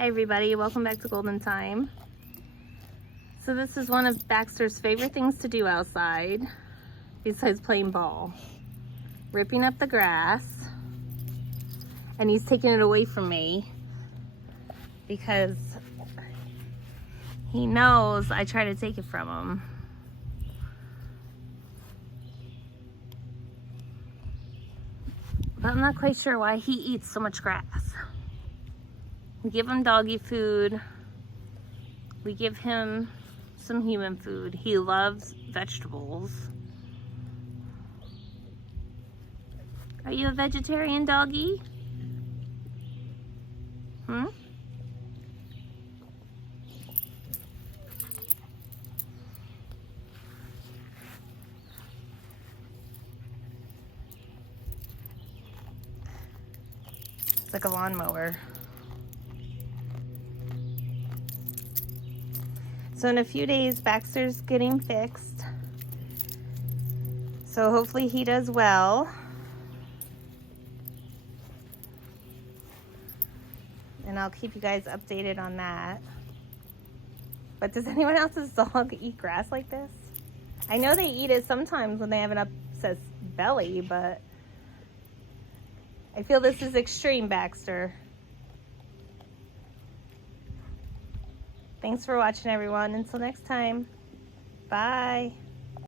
Hi everybody, welcome back to Golden Time. So this is one of Baxter's favorite things to do outside, besides playing ball. Ripping up the grass, and he's taking it away from me because he knows I try to take it from him. But I'm not quite sure why he eats so much grass. We give him doggy food. We give him some human food. He loves vegetables. Are you a vegetarian doggy? Hmm? It's like a lawnmower. So in a few days, Baxter's getting fixed. So hopefully he does well. And I'll keep you guys updated on that. But does anyone else's dog eat grass like this? I know they eat it sometimes when they have an upset belly, but I feel this is extreme, Baxter. Thanks for watching, everyone. Until next time, bye.